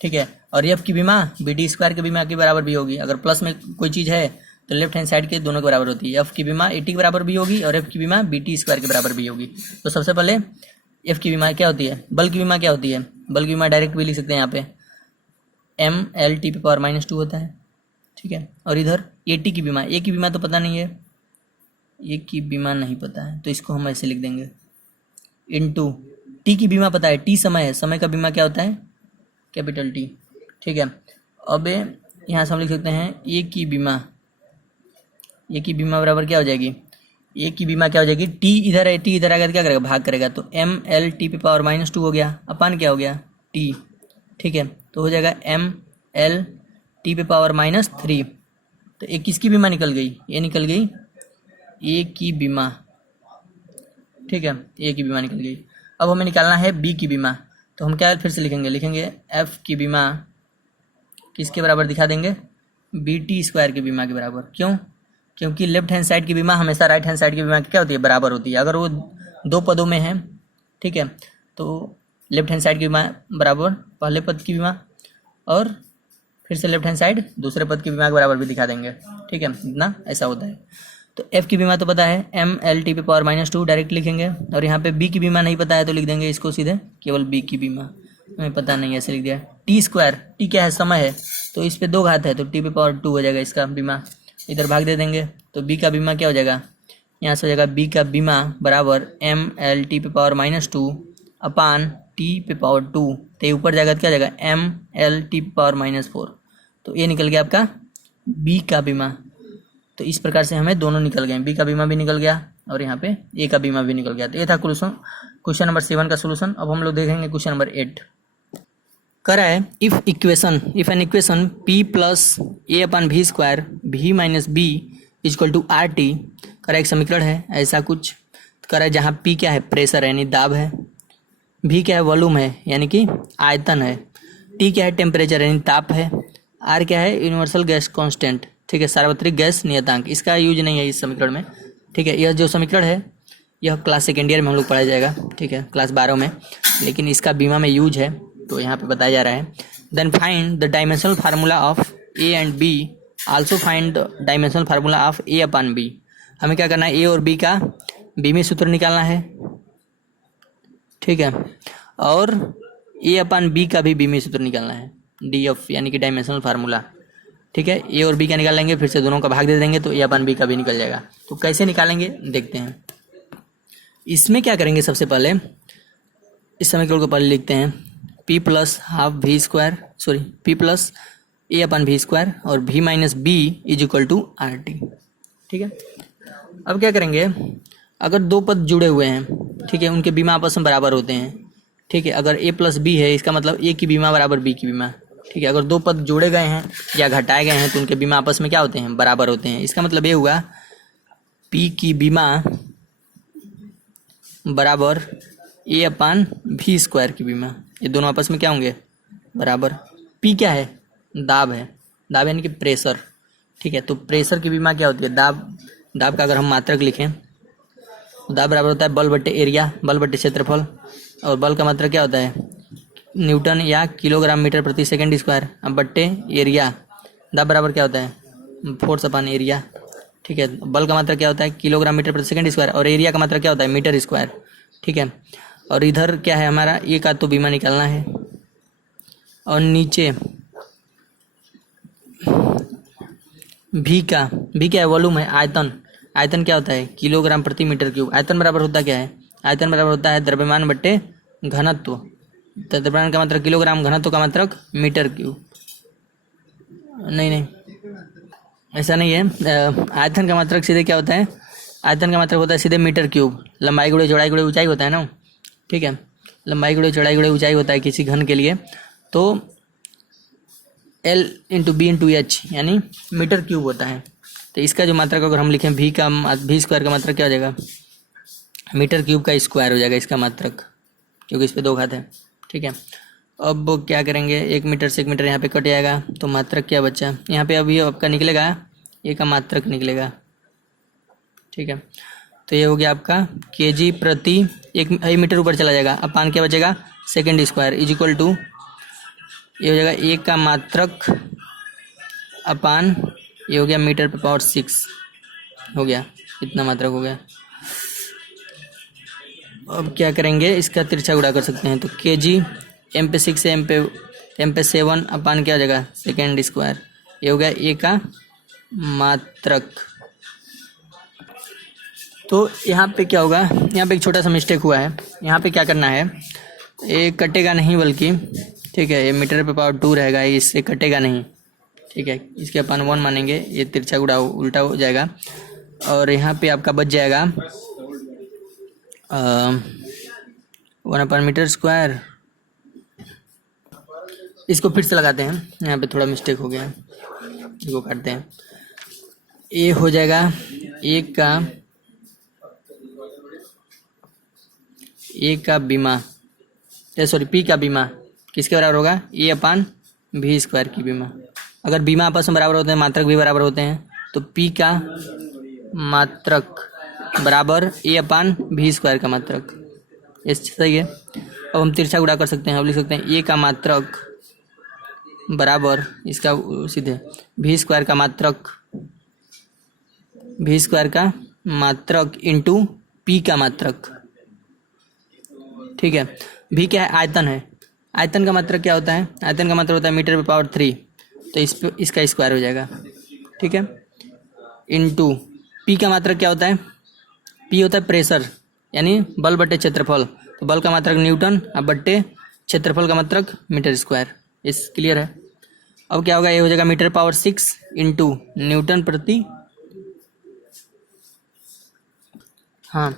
ठीक है, और F की बीमा BT स्क्वायर की बीमा के बराबर भी होगी। अगर प्लस में कोई चीज़ है तो लेफ्ट हैंड साइड के दोनों के बराबर होती है। F की बीमा AT के बराबर भी होगी और F की बीमा BT स्क्वायर के बराबर भी होगी। तो सबसे पहले F की बीमा क्या होती है, बल की बीमा क्या होती है, बल की बीमा डायरेक्ट भी लिख सकते हैं यहाँ पे mL/T⁻² होता है। ठीक है, और इधर AT की बीमा, A की बीमा तो पता नहीं है, A की बीमा नहीं पता है तो इसको हम ऐसे लिख देंगे इनटू T की बीमा पता है, T समय है, समय का बीमा क्या होता है कैपिटल T। ठीक है, अब यहाँ से हम लिख सकते हैं A की बीमा, A की बीमा बराबर क्या हो जाएगी, A की बीमा क्या हो जाएगी, T इधर है, T इधर आएगा तो क्या करेगा भाग करेगा, तो mL/T⁻² हो गया, अपान क्या हो गया T। ठीक है, तो हो जाएगा mL/T⁻³ तो A किसकी बीमा निकल गई, ये निकल गई A की बीमा। ठीक है, A की बीमा निकल गई। अब हमें निकालना है B की बीमा, तो हम क्या फिर से लिखेंगे F की बीमा किसके बराबर दिखा देंगे, BT स्क्वायर की बीमा के बराबर। क्यों, क्योंकि लेफ्ट हैंड साइड की बीमा हमेशा राइट हैंड साइड की बीमा की क्या होती है बराबर होती है। अगर वो दो पदों में है, ठीक है, तो लेफ्ट हैंड साइड की बीमा बराबर पहले पद की बीमा और फिर से लेफ्ट हैंड साइड दूसरे पद की बीमा के बराबर भी दिखा देंगे। ठीक है, इतना ऐसा होता है। तो F की बीमा तो पता है mL/T⁻² डायरेक्ट लिखेंगे, और यहाँ पे B की बीमा नहीं पता है तो लिख देंगे इसको सीधे केवल B की बीमा, हमें पता नहीं है ऐसे लिख दिया। T स्क्वायर, T क्या है समय है, तो इस पे 2 घात है तो T⁻² हो जाएगा इसका बीमा, इधर भाग दे देंगे तो B का बीमा क्या हो जाएगा, यहाँ से हो जाएगा B का बीमा बराबर mL/T⁻² अपान T⁻², तो ऊपर जाएगा तो क्या जाएगा mL/T⁻⁴। तो ये निकल गया आपका B का बीमा। तो इस प्रकार से हमें दोनों निकल गए, B का बीमा भी निकल गया और यहाँ पे A का बीमा भी निकल गया। तो ये था क्वेश्चन नंबर 7 का सोल्यूशन। अब हम लोग देखेंगे क्वेश्चन नंबर 8। कह रहा है if an equation P + A/V² V - B = RT। कह रहा है एक समीकरण है ऐसा कुछ, कह रहा है जहाँ P क्या है प्रेशर यानी दाब है, V क्या है वॉल्यूम है यानी कि आयतन है, T क्या है टेम्परेचर यानी ताप है, R क्या है यूनिवर्सल गैस कांस्टेंट, ठीक है सार्वत्रिक गैस नियतांक। इसका यूज नहीं है इस समीकरण में। ठीक है, यह जो समीकरण है यह क्लास सेकेंड ईयर में हम लोग पढ़ाया जाएगा, ठीक है क्लास 12 में, लेकिन इसका बीमा में यूज है तो यहाँ पे बताया जा रहा है। Then find the dimensional formula of A and B, also find the dimensional formula of A/B। हमें क्या करना है, A और B का बीमी सूत्र निकालना है, ठीक है, और A/B का भी बीमी सूत्र निकालना है, DF यानी कि डायमेंशनल फार्मूला। ठीक है, A और B का निकालेंगे, फिर से दोनों का भाग दे देंगे तो A/B का भी निकल जाएगा। तो कैसे निकालेंगे देखते हैं। इसमें क्या करेंगे, सबसे पहले इस समीकरण को पहले लिखते हैं P plus half V square P plus A upon V square और V minus B is equal to R T. ठीक है, अब क्या करेंगे, अगर दो पद जुड़े हुए हैं, ठीक है, उनके बीमा आपस में बराबर होते हैं। ठीक है, अगर a प्लस बी है, इसका मतलब a की बीमा बराबर b की बीमा। ठीक है, अगर दो पद जोड़े गए हैं या घटाए गए हैं तो उनके बीमा आपस में क्या होते हैं, बराबर होते हैं। इसका मतलब ये हुआ p की बीमा बराबर a अपान वी स्क्वायर की बीमा। ये दोनों आपस में क्या होंगे, बराबर। p क्या है, दाब है, दाब यानी कि प्रेशर। ठीक है, तो प्रेशर की बीमा क्या होती है, दाब का अगर हम मात्रक लिखें तो दाब बराबर होता है बल बट्टे एरिया, बल बट्टे क्षेत्रफल, और बल का मात्रक क्या होता है, न्यूटन या किलोग्राम मीटर प्रति सेकंड स्क्वायर। अब बट्टे एरिया, दाब बराबर क्या होता है, फोर्स अपान एरिया। ठीक है, बल का मात्रक क्या होता है, किलोग्राम मीटर प्रति सेकंड स्क्वायर, और एरिया का मात्रक क्या होता है, मीटर स्क्वायर। ठीक है, और इधर क्या है हमारा, ए का तो बीमा निकालना है, और नीचे भी क्या है, वॉल्यूम है, आयतन। आयतन क्या होता है, किलोग्राम प्रति मीटर क्यूब। आयतन बराबर होता क्या है, आयतन बराबर होता है द्रव्यमान बट्टे घनत्व। तो द्रव्यमान का मात्रक किलोग्राम, घनत्व का मात्रक मीटर क्यूब। नहीं, ऐसा नहीं है। आयतन का मात्रक सीधे क्या होता है, आयतन का मात्रक होता है सीधे मीटर क्यूब। लंबाई गुणे चौड़ाई गुणे ऊंचाई होता है ना। ठीक है, लंबाई गुणे चौड़ाई गुणे ऊंचाई होता है किसी घन के लिए, तो L into B into H यानी मीटर क्यूब होता है। तो इसका जो मात्रक अगर हम लिखें वी स्क्वायर का मात्रक क्या हो जाएगा, मीटर क्यूब का स्क्वायर हो जाएगा इसका मात्रक, क्योंकि इस पे दो घात है। ठीक है, अब क्या करेंगे, 1 मीटर से 1 मीटर यहाँ पे कट जाएगा, तो मात्रक क्या बचा यहाँ पे, अभी आपका निकलेगा ए का मात्रक निकलेगा। ठीक है, तो ये हो गया आपका केजी प्रति 1 मीटर ऊपर चला जाएगा, अपान क्या बचेगा, second square is equal to, ये हो जाएगा ए का मात्रक अपान, ये हो गया मीटर पे पावर 6 हो गया, इतना मात्रक हो गया। अब क्या करेंगे, इसका तिरछा गुणा कर सकते हैं, तो केजी एम पे 6 से एम पे 7 अपान क्या हो जाएगा, सेकेंड स्क्वायर। ये हो गया ए का मात्रक। तो यहाँ पे क्या होगा, यहाँ पे एक छोटा सा मिस्टेक हुआ है। यहाँ पे क्या करना है, ये कटेगा नहीं बल्कि, ठीक है, ये मीटर पे पावर 2 रहेगा, इससे कटेगा नहीं। ठीक है, इसके अपन 1 मानेंगे, ये तिरछा गुणा उल्टा हो जाएगा, और यहाँ पे आपका बच जाएगा 1 अपान मीटर स्क्वायर। इसको फिर से लगाते हैं, यहाँ पे थोड़ा मिस्टेक हो गया है, इसको काटते हैं। ए हो जाएगा ए का बीमा, पी का बीमा किसके बराबर होगा, ए अपान वी स्क्वायर की बीमा। अगर बीमा आपस में बराबर होते हैं, मात्रक भी बराबर होते हैं, तो पी का मात्रक बराबर ए अपान वी स्क्वायर का मात्रक। ये सही है। अब हम तिरछा गुणा कर सकते हैं, अब लिख सकते हैं ए का मात्रक बराबर इसका सीधे वी स्क्वायर का मात्रक इंटू पी का मात्रक। ठीक है, भी क्या है, आयतन है। आयतन का मात्रक क्या होता है, आयतन का मात्रक होता है मीटर पे पावर 3, तो इसका स्क्वायर हो जाएगा। ठीक है, इंटू पी का मात्रक क्या होता है, पी होता है प्रेशर यानी बल बट्टे क्षेत्रफल। तो बल का मात्रक न्यूटन, अब बट्टे क्षेत्रफल का मात्रक मीटर स्क्वायर। इस क्लियर है। अब क्या होगा, ये हो जाएगा मीटर पावर 6 इंटू न्यूटन प्रति, हाँ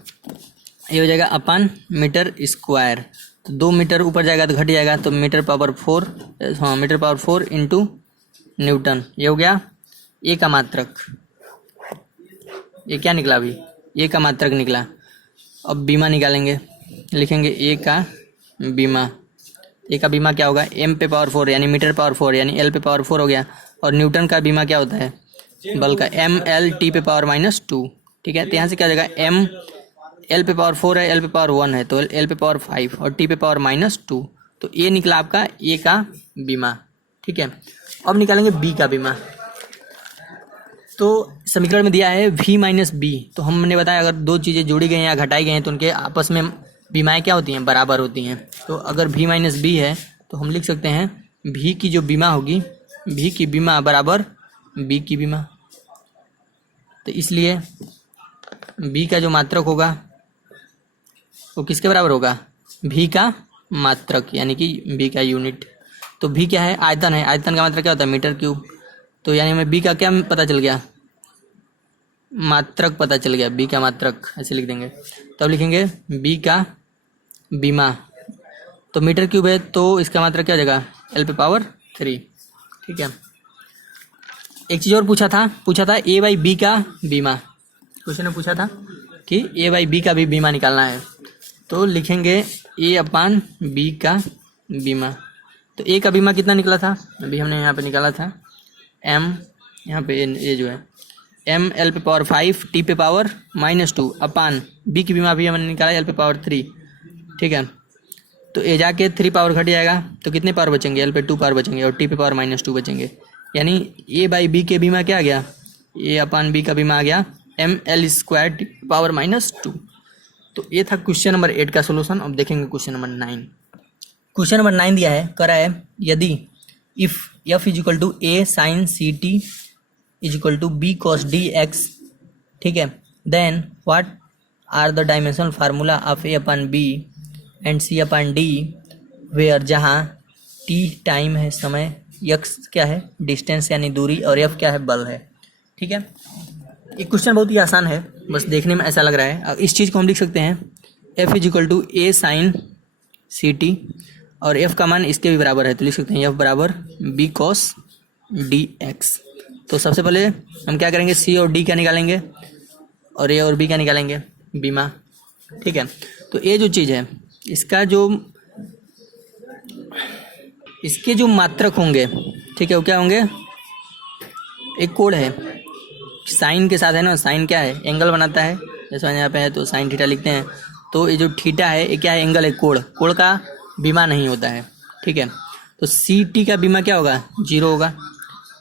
ये हो जाएगा अपान मीटर स्क्वायर। तो 2 मीटर ऊपर जाएगा तो घट जाएगा, तो मीटर पावर 4 इंटू न्यूटन। ये हो गया ए का मात्रक। ये क्या निकला, अभी ए का मात्रक निकला। अब बीमा निकालेंगे, लिखेंगे ए का बीमा। ए का बीमा क्या होगा, एम पे पावर 4 यानी मीटर पावर 4 यानी एल पे पावर 4 हो गया, और न्यूटन का बीमा क्या होता है, बल का, एम एल टी पे पावर -2। ठीक है, तो यहाँ से क्या हो जाएगा, एम एल पे पावर 4 है, एल पे पावर 1 है, तो एल पे पावर 5 और टी पे पावर -2। तो ये निकला आपका ए का बीमा। ठीक है, अब निकालेंगे बी का बीमा। तो समीकरण में दिया है v माइनस बी, तो हमने बताया अगर दो चीज़ें जोड़ी गई हैं या घटाई गई हैं तो उनके आपस में बीमाएँ क्या होती हैं, बराबर होती हैं। तो अगर v माइनस बी है तो हम लिख सकते हैं v की जो बीमा होगी, v की बीमा बराबर b की बीमा। तो इसलिए b का जो मात्रक होगा वो किसके बराबर होगा, v का मात्रक, यानी कि बी का यूनिट। तो भी क्या है, आयतन है। आयतन का मात्रक क्या होता है, मीटर क्यूब। तो यानी हमें बी का क्या पता चल गया, मात्रक पता चल गया, बी का मात्रक ऐसे लिख देंगे। तो अब लिखेंगे बी का बीमा, तो मीटर क्यूब है तो इसका मात्रक क्या हो जाएगा, एल पे पावर 3। ठीक है। एक चीज़ और पूछा था ए बाई बी का बीमा। क्वेश्चन में पूछा था कि ए बाई बी का भी बीमा निकालना है। तो लिखेंगे ए अपान बी का बीमा। तो ए का बीमा कितना निकला था, अभी हमने यहाँ पे निकाला था एम, यहाँ पे ये जो है एम एल पे पावर 5 टी पे पावर -2 अपान बी की बीमा भी हमने निकाला एल पे पावर 3। ठीक है। तो ए जाके 3 पावर घट जाएगा तो कितने पावर बचेंगे, एल पे 2 पावर बचेंगे और टी पे पावर -2 बचेंगे। यानी ए बाई बी के बीमा क्या आ गया, ए अपान बी का बीमा आ गया M L square T power -2। तो ये था क्वेश्चन नंबर 8 का सोल्यूशन। अब देखेंगे क्वेश्चन नंबर 9। क्वेश्चन नंबर 9 दिया है, करा है यदि if F is equal to A sine C T is equal to B cos D X, ठीक है, then what are the dimensional formula of A upon B and C upon D, where जहाँ टी टाइम है समय, एक्स क्या है डिस्टेंस यानी दूरी, और एफ क्या है बल है। ठीक है। ये क्वेश्चन बहुत ही आसान है, बस देखने में ऐसा लग रहा है। अब इस चीज़ को हम लिख सकते हैं F is equal to A sine C T, और एफ का मान इसके भी बराबर है तो लिख सकते हैं एफ बराबर बी कॉस डी एक्स। तो सबसे पहले हम क्या करेंगे, सी और डी का निकालेंगे और ए और बी का निकालेंगे बीमा। ठीक है। तो ये जो चीज़ है इसके जो मात्रक होंगे, ठीक है, वो क्या होंगे, एक कोड है साइन के साथ है ना, साइन क्या है, एंगल बनाता है, जैसे यहाँ पे है तो साइन थीटा लिखते हैं। तो ये जो थीटा है ये क्या है, एंगल है, कोण का बीमा नहीं होता है। ठीक है। तो सी टी का बीमा क्या होगा, 0 होगा।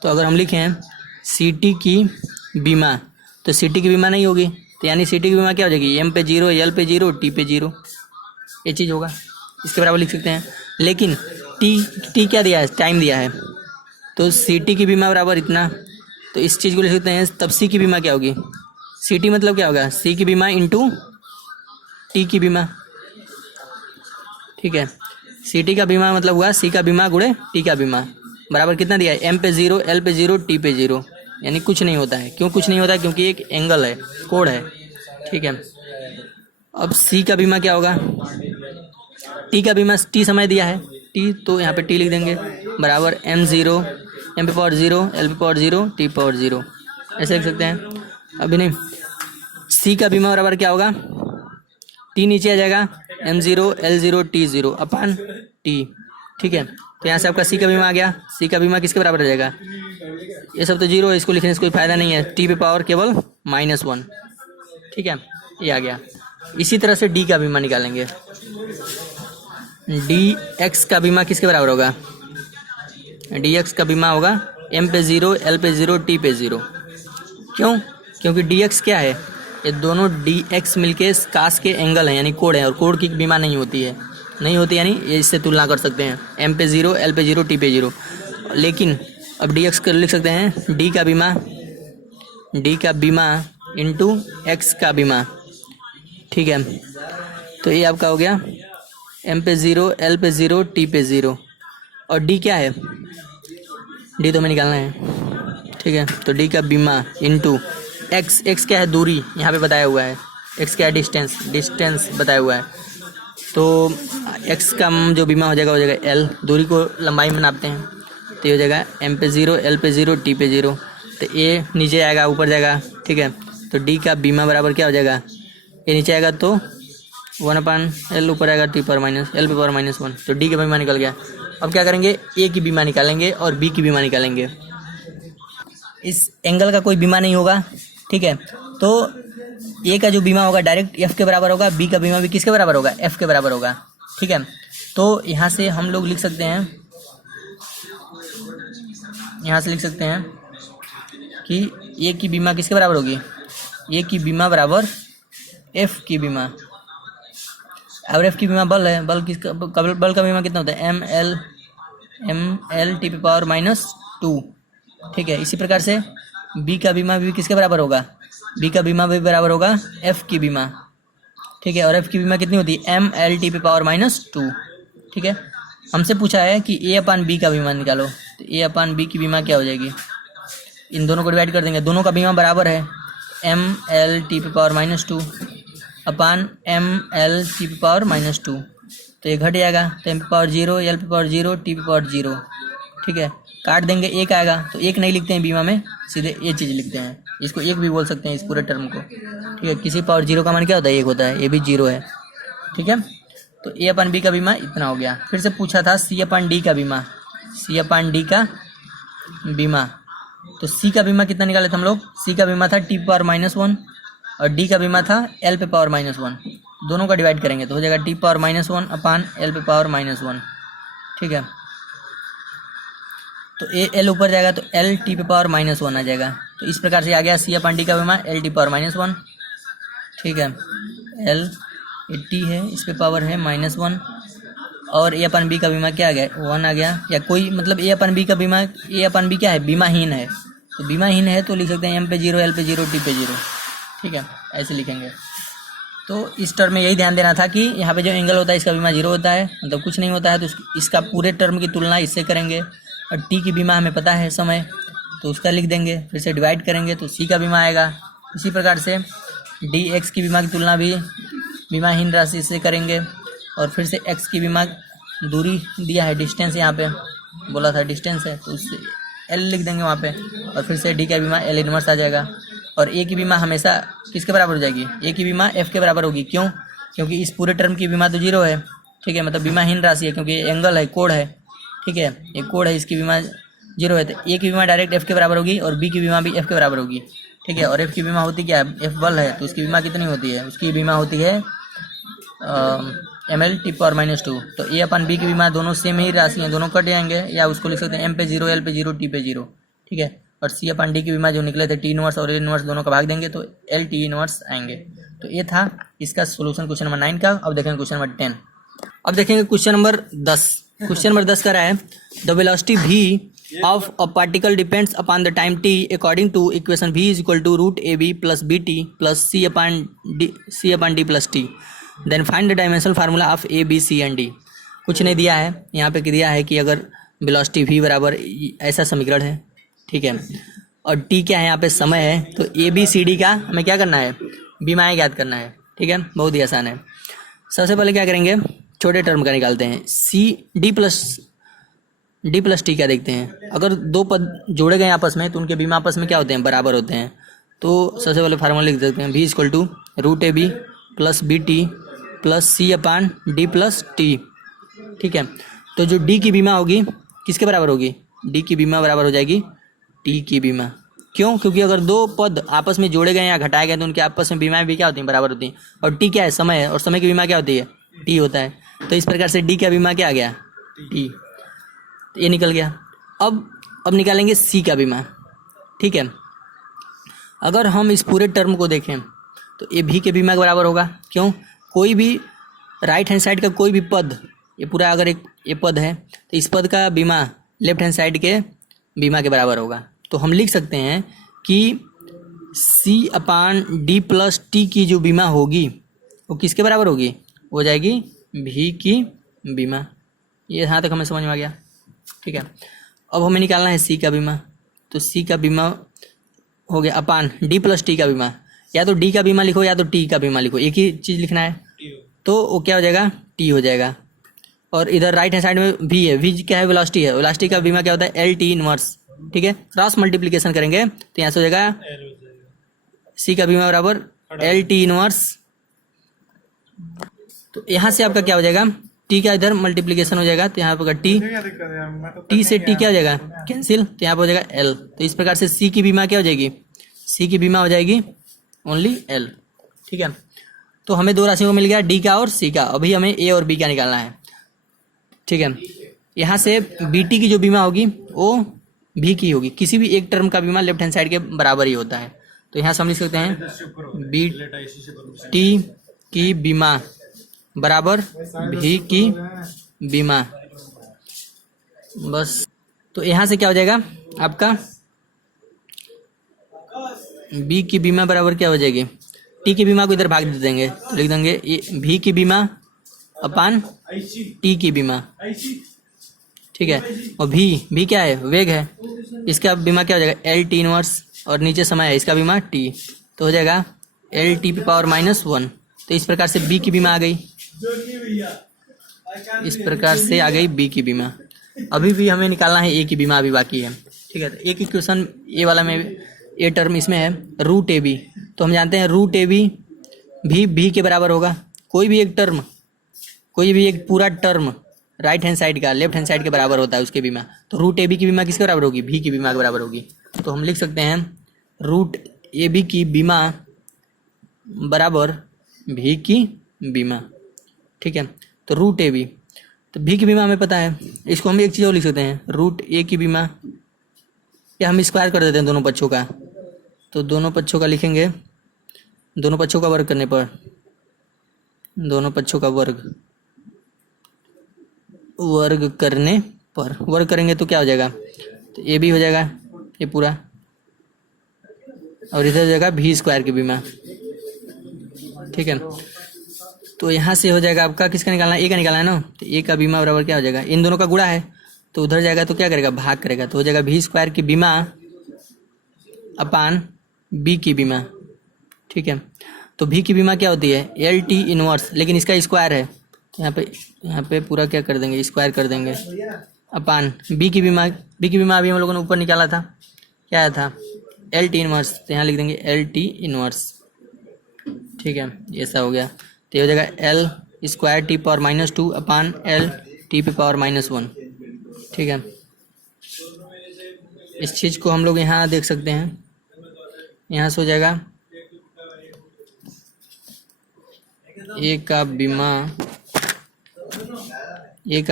तो अगर हम लिखें सी टी की बीमा, तो सी टी की बीमा नहीं होगी, तो यानी सी टी की बीमा क्या हो जाएगी, एम पे 0, एल पे 0, टी पे 0, ये चीज़ होगा। इसके बराबर लिख सकते हैं। लेकिन टी क्या दिया है, टाइम दिया है, तो सी टी की बीमा बराबर इतना, तो इस चीज़ को लिख सकते हैं। तब सी की बीमा क्या होगी, सी टी मतलब क्या होगा, सी की बीमा इंटू टी की बीमा। ठीक है। सी टी का बीमा मतलब हुआ सी का बीमा गुणे टी का बीमा, बराबर कितना दिया है, एम पे 0, एल पे 0, टी पे 0, यानी कुछ नहीं होता है। क्यों कुछ नहीं होता है, क्योंकि एक एंगल है, कोण है। ठीक है। अब सी का बीमा क्या होगा, टी का बीमा, टी समय दिया है टी, तो यहाँ पे टी लिख देंगे बराबर m0 एम पे पावर 0, एल पे पावर 0, टी पावर 0, ऐसे लिख सकते हैं। अभी नहीं, सी का बीमा बराबर क्या होगा, टी नीचे आ जाएगा, m0 l0 t0 अपान टी। ठीक है। तो यहाँ से आपका सी का बीमा आ गया। सी का बीमा किसके बराबर आ जाएगा, ये सब तो 0 है, इसको लिखने से कोई फायदा नहीं है, टी पे पावर केवल -1। ठीक है, ये आ गया। इसी तरह से डी का बीमा निकालेंगे। डी एक्स का बीमा किसके बराबर होगा, डी एक्स का बीमा होगा एम पे 0, एल पे 0, टी पे 0। क्यों, क्योंकि डी एक्स क्या है, ये दोनों डी एक्स मिलके कास के एंगल हैं, यानी कोण है, और कोण की बीमा नहीं होती है, यानी ये इससे तुलना कर सकते हैं, एम पे 0, एल पे 0, टी पे 0। लेकिन अब डी एक्स लिख सकते हैं डी का बीमा इंटू एक्स का बीमा। ठीक है। तो ये आपका हो गया एम पे 0, एल पे 0, टी पे 0, और डी क्या है, डी तो हमें निकालना है। ठीक है। तो डी का बीमा इंटू एक्स क्या है, दूरी यहाँ पे बताया हुआ है, एक्स क्या है, डिस्टेंस बताया हुआ है। तो एक्स का जो बीमा हो जाएगा एल, दूरी को लंबाई में नापते हैं, तो ये हो जाएगा एम पे 0, एल पे 0, टी पे 0। तो ए नीचे आएगा, ऊपर जाएगा। ठीक है। तो डी का बीमा बराबर क्या हो जाएगा, ये नीचे आएगा तो 1/L, ऊपर आएगा टी पर माइनस एल पे पावर -1। तो डी का बीमा निकल गया। अब क्या करेंगे, ए की बीमा निकालेंगे और बी की बीमा निकालेंगे। इस एंगल का कोई बीमा नहीं होगा। ठीक है। तो ए का जो बीमा होगा डायरेक्ट एफ के बराबर होगा, बी का बीमा भी किसके बराबर होगा, एफ के बराबर होगा। ठीक है। तो यहाँ से हम लोग लिख सकते हैं, कि ए की बीमा किसके बराबर होगी, ए की बीमा बराबर एफ की बीमा, और एफ की बीमा बल है, बल का बीमा कितना होता है, एम एल टी पे पावर -2। ठीक है। इसी प्रकार से बी का बीमा भी किसके बराबर होगा, बी का बीमा भी बराबर होगा एफ की बीमा। ठीक है। और एफ की बीमा कितनी होती है, एम एल टी पे पावर -2। ठीक है। हमसे पूछा है कि ए अपान बी का बीमा निकालो, तो ए अपान बी की बीमा क्या हो जाएगी, इन दोनों को डिवाइड कर देंगे, दोनों का बीमा बराबर है एम एल टी पे पावर -2 अपान एम एल टी पे पावर -2, तो ये घट जाएगा, तो एम पे पावर 0, एल पे पावर 0, टी पे पावर 0, ठीक है। काट देंगे, एक आएगा, तो एक नहीं लिखते हैं बीमा में, सीधे ये चीज़ लिखते हैं, इसको एक भी बोल सकते हैं इस पूरे टर्म को, ठीक है। किसी पावर 0 का मान क्या होता है, एक होता है, ये भी 0 है, ठीक है। तो ए अपन बी का बीमा इतना हो गया। फिर से पूछा था सी अपन डी का बीमा, सी अपन डी का बीमा, तो सी का बीमा कितना निकाले थे हम लोग, सी का बीमा था टी पावर -1 और डी का बीमा था एल पे पावर -1, दोनों का डिवाइड करेंगे तो हो जाएगा टी पावर -1 अपान एल पे पावर -1, ठीक है। तो ए एल ऊपर जाएगा तो एल टी पे पावर -1 आ जाएगा, तो इस प्रकार से आ गया सी अपान डी का बीमा एल टी पावर -1, ठीक है। एल टी है, इस पे पावर है -1, और ए अपन बी का बीमा क्या आ गया, 1 आ गया, या कोई मतलब ए अपन बी का बीमा, ए अपन बी क्या है, बीमाहीन है, तो बीमाहीन है तो लिख सकते हैं एम पे 0, एल पे 0, टी पे 0, ठीक है, ऐसे लिखेंगे। तो इस टर्म में यही ध्यान देना था कि यहाँ पे जो एंगल होता है इसका बीमा 0 होता है, मतलब कुछ नहीं होता है, तो इसका पूरे टर्म की तुलना इससे करेंगे, और टी की बीमा हमें पता है समय, तो उसका लिख देंगे, फिर से डिवाइड करेंगे तो सी का बीमा आएगा। इसी प्रकार से डी एक्स की बीमा की तुलना भी बीमाहीन राशि से करेंगे, और फिर से एक्स की बीमा, दूरी दिया है, डिस्टेंस यहाँ पे बोला था डिस्टेंस है, तो उससे एल लिख देंगे वहाँ पे, और फिर से डी का बीमा एल इनवर्स आ जाएगा, और ए की बीमा हमेशा किसके बराबर हो जाएगी, ए की बीमा एफ के बराबर होगी, क्यों, क्योंकि इस पूरे टर्म की बीमा तो 0 है, ठीक है, मतलब बीमाहीन राशि है, क्योंकि एंगल है, कोण है, ठीक है, ये कोण है, इसकी बीमा 0 है, तो ए की बीमा डायरेक्ट एफ के बराबर होगी, और बी की बीमा भी एफ के बराबर होगी, ठीक है। और एफ की बीमा होती क्या है, एफ बल है, तो उसकी बीमा कितनी होती है, उसकी बीमा होती है एम एल टी पावर -2, तो ए अपन बी की बीमा दोनों सेम ही राशि हैं, दोनों कट जाएंगे, या उसको लिख सकते हैं एम पे 0, एल पे 0, टी पे 0, ठीक है। और सी अपन डी की बीमा जो निकले थे टी इनवर्स और एल इनवर्स दोनों का भाग देंगे तो एल टी इनवर्स आएंगे। तो ये था इसका सोल्यूशन क्वेश्चन नंबर 9 का। अब देखेंगे क्वेश्चन नंबर 10। अब देखेंगे क्वेश्चन नंबर 10। क्वेश्चन नंबर 10 का रहा है the velocity v of a particle depends upon the time t according to equation v is equal to root ab plus bt plus c upon d plus t, then find the dimensional formula of a b c and d। कुछ नहीं दिया है, यहाँ पे दिया है कि अगर वेलोसिटी v बराबर ऐसा समीकरण है, ठीक है, और t क्या है यहाँ पे समय है, तो ए बी सी डी का हमें क्या करना है, बीमाएँ ज्ञात करना है, ठीक है, बहुत ही आसान है। सबसे पहले क्या करेंगे, छोटे टर्म का निकालते हैं, सी डी प्लस टी क्या देखते हैं, अगर दो पद जोड़े गए आपस में तो उनके बीमा आपस में क्या होते हैं, बराबर होते हैं। तो सबसे पहले फार्मूला लिख देते हैं, v equal to root A B plus B T plus C upon D plus T, ठीक है। तो जो डी की बीमा होगी किसके बराबर होगी, डी की बीमा बराबर हो जाएगी टी की बीमा, क्यों, क्योंकि अगर दो पद आपस में जोड़े गए या घटाए गए तो उनके आपस में बीमाएँ भी क्या होती हैं, बराबर होती हैं। और टी क्या है, समय है, और समय की बीमा क्या होती है, टी होता है। तो इस प्रकार से डी का बीमा क्या आ गया, टी, ये निकल गया। अब निकालेंगे सी का बीमा, ठीक है। अगर हम इस पूरे टर्म को देखें तो ये भी के बीमा के बराबर होगा, क्यों, कोई भी राइट हैंड साइड का कोई भी पद, ये पूरा अगर एक ये पद है तो इस पद का बीमा लेफ्ट हैंड साइड के बीमा के बराबर होगा। तो हम लिख सकते हैं कि सी अपान डी प्लस टी की जो बीमा होगी वो किसके बराबर होगी, हो जाएगी भी की बीमा। ये यहाँ तक हमें समझ में आ गया, ठीक है। अब हमें निकालना है सी का बीमा, तो सी का बीमा हो गया अपान डी प्लस टी का बीमा, या तो डी का बीमा लिखो या तो टी का बीमा लिखो, एक ही चीज़ लिखना है, तो वो क्या हो जाएगा, टी हो जाएगा। और इधर राइट हैंड साइड में वी है, वी क्या है, वेलोसिटी है, वेलोसिटी का बीमा क्या होता है, एल टी इनवर्स, ठीक है। क्रॉस मल्टीप्लिकेशन करेंगे तो यहाँ से हो जाएगा सी का बीमा बराबर एल टी इनवर्स, तो यहाँ से आपका क्या हो जाएगा, टी का इधर मल्टीप्लिकेशन हो जाएगा, तो यहाँ पर टी से टी क्या हो जाएगा, कैंसिल, तो यहाँ पर हो जाएगा एल। तो इस प्रकार से सी की बीमा क्या हो जाएगी, सी की बीमा हो जाएगी ओनली एल, ठीक है। तो हमें दो राशियों को मिल गया, डी का और सी का। अभी हमें ए और बी का निकालना है, ठीक है। यहाँ से बी टी की जो बीमा होगी वो भी की होगी, किसी भी एक टर्म का बीमा लेफ्ट हैंड साइड के बराबर ही होता है। तो यहाँ से हम लिख सकते हैं बी टी की बीमा बराबर भी की बीमा, बस। तो यहाँ से क्या हो जाएगा आपका, बी की बीमा बराबर क्या हो जाएगी, टी की बीमा को इधर भाग दे देंगे, तो लिख देंगे भी की बीमा अपान टी की बीमा, ठीक है। और भी क्या है, वेग है, इसका बीमा क्या हो जाएगा एल टी इनवर्स, और नीचे समय है इसका बीमा टी, तो हो जाएगा एल टी पावर -1। तो इस प्रकार से बी की बीमा आ गई, इस प्रकार से आ गई बी की बीमा। अभी भी हमें निकालना है ए की बीमा, अभी बाकी है, ठीक है। तो एक इक्वेशन ए वाला में, ए टर्म इसमें है रूट ए बी, तो हम जानते हैं रूट ए भी के बराबर होगा। कोई भी एक टर्म, कोई भी एक पूरा टर्म राइट हैंड साइड का लेफ्ट हैंड साइड के बराबर होता है उसकी बीमा, तो रूट ए बी की बीमा किसके बराबर होगी, भी की बीमा के बराबर होगी। तो हम लिख सकते हैं रूट ए बी की बीमा बराबर भी की बीमा, ठीक है। तो रूट ए बी, तो भी की बीमा हमें पता है, इसको हम एक चीज़ और लिख सकते हैं रूट ए की बीमा, या हम स्क्वायर कर देते हैं दोनों पक्षों का, तो दोनों पक्षों का लिखेंगे, दोनों पक्षों का वर्ग करने पर, दोनों पक्षों का वर्ग करने पर, वर्ग करेंगे तो क्या हो जाएगा, तो ए बी हो जाएगा ये पूरा, और इधर हो जाएगा भी स्क्वायर की बीमा, ठीक है। तो यहाँ से हो जाएगा आपका किसका निकालना है, ए का निकालना है ना, तो ए का बीमा बराबर क्या हो जाएगा, इन दोनों का गुणा है तो उधर जाएगा तो क्या करेगा, भाग करेगा, तो हो जाएगा भी स्क्वायर की बीमा अपान बी की बीमा, ठीक है। तो भी की बीमा क्या होती है एल टी इनवर्स, लेकिन इसका स्क्वायर है, तो यहाँ पे पूरा क्या कर देंगे, स्क्वायर कर देंगे, अपान बी की बीमा अभी हम लोगों ने ऊपर निकाला था, क्या आया था एल टी इनवर्स, तो यहाँ लिख देंगे एल टी इनवर्स, ठीक है। ऐसा हो गया, तो ये हो जाएगा एल स्क्वायर टी पावर -2 अपान एल टी पे पावर -1, ठीक है। इस चीज़ को हम लोग यहाँ देख सकते हैं, यहाँ से हो जाएगा ए का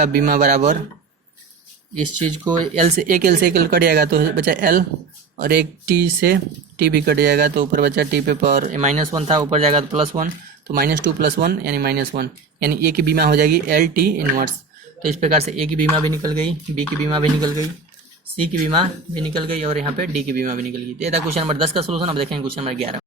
बीमा बराबर, इस चीज़ को एल से एक एल कट जाएगा तो बचा एल, और एक टी से टी भी कट जाएगा तो ऊपर बचा टी पे पावर -1 था, ऊपर जाएगा तो +1, तो -2 + 1 यानी -1, यानी ए की बीमा हो जाएगी एल टी इनवर्स। तो इस प्रकार से ए की बीमा भी निकल गई, बी की बीमा भी निकल गई, सी की बीमा भी निकल गई, और यहाँ पे डी की बीमा भी निकल गई। तो ये था क्वेश्चन नंबर 10 का सोल्यूशन। अब देखेंगे क्वेश्चन नंबर 11।